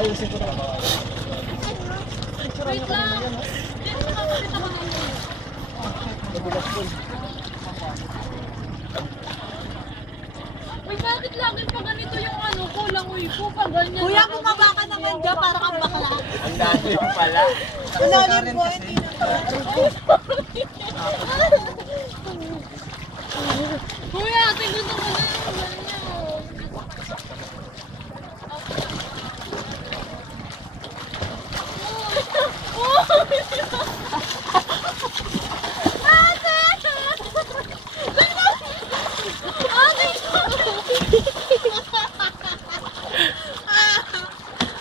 Ayusin ko na. Wait lang. Nagulat ko. Uy, bakit lagi pa ganito yung ano ko lang ko pag ganyan? Kuya, bumaba ka naman dyan para kang bakla. Ang dami pala. Ilalim po, hindi na to. Kuya, tingnan mo na yung ganyan.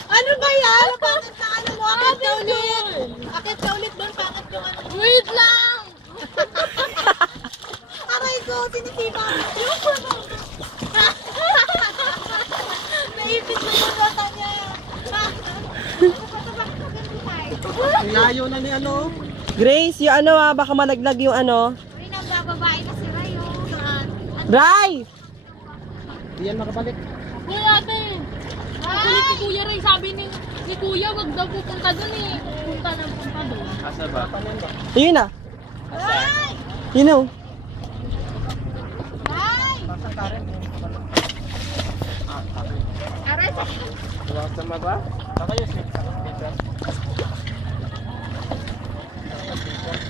Ano ba yan? Bakit na ano mo? Akit ka ulit. Akit ka ulit doon. Bakit yung ano? Wait lang! Aray ko, sinisipa mo. Naipit na yung bata niya. Ang layo na ni ano. Grace, yung ano baka malaglag yung ano. Uy, nagbababae na si Rayo. Saan? Ray! Hindi yan makabalik. Kuya ate! Kulit si Kuya Ray, sabi ni Kuya, wag daw pupunta dun eh. Punta dun. Asa ba? Yun na. Ay! Yun na. Ay! Pasang Karen. Aray! Sama ba? Kakayos eh.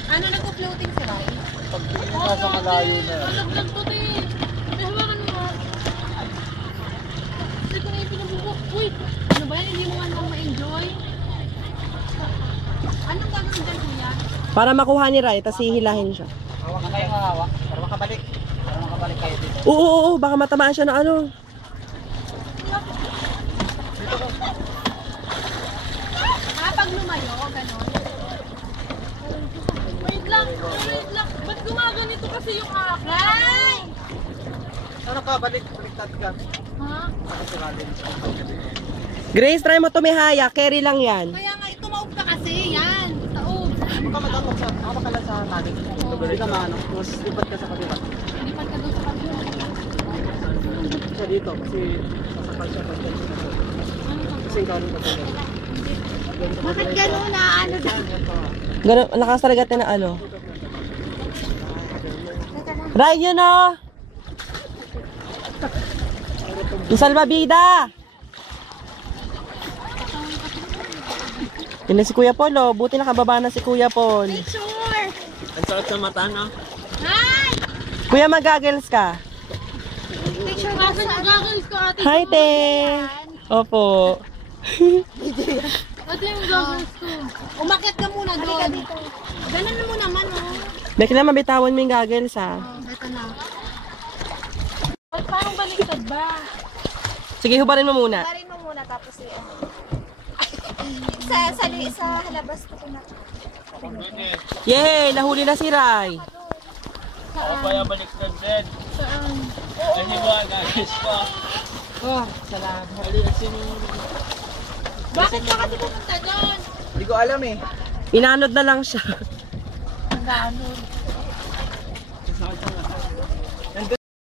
Ano nagpo-floating si Ray? Pag tingin ka sa malayo na. Malaglag to eh. May hawakan mo ah. Kasi ko na yung pinabubok. Uy! Ano ba yan? Hindi mo nga lang ma-enjoy? Anong gagawin dyan, Kuya? Para makuha ni Ray, tapos hihilahin siya. Hawak na kayo hawak. Para makabalik. Para makabalik kayo dito. Oo, baka matamaan siya ng ano. Pag lumayo, gano'n. Wait lang! Wait lang! Ba't gumaganito kasi yung akin? Ray! Ano ka? Baliktad ka. Ha? Grace, try mo tumihaya. Carry lang yan. Kaya nga, tumaob ka kasi. Yan. Taob. Huwag ka matapok sa... Hawak ka lang sa natin. Hindi ka maano. Tapos lipat ka sa kabila. Lipat ka doon sa kabila. Siya dito. Kasi sasakal siya. Kasi ikaw rin kasi. Bakit gano'n na ano daw? Ganun, lakas talaga tayo na ano. Ray, yun o! Yung salbabida! Yun na si Kuya Paul, oh. Buti nakababa na si Kuya Paul. Sure! Ang sakit sa mata, no? Hi! Kuya, mag-goggles ka. Picture Bakit nag-goggles ko ate? Hi, te! Opo. Ate yung goggles ko. Umakyat ka muna doon. Ganun mo naman, oh. Bek na mabitawan mo yung goggles, ha. Ito na. Ba't parang baliktad ba? Sige, hubarin mo muna. Parin mo muna tapos sa halabas ko na. Yay! Nahuli na si Ray. Ako pa yung baliktad din. Saan? Kasi ba, nagis pa. Oh, salamat. Bakit ka kasi pumunta doon? Hindi ko alam eh. Inanod na lang siya. Gano'n.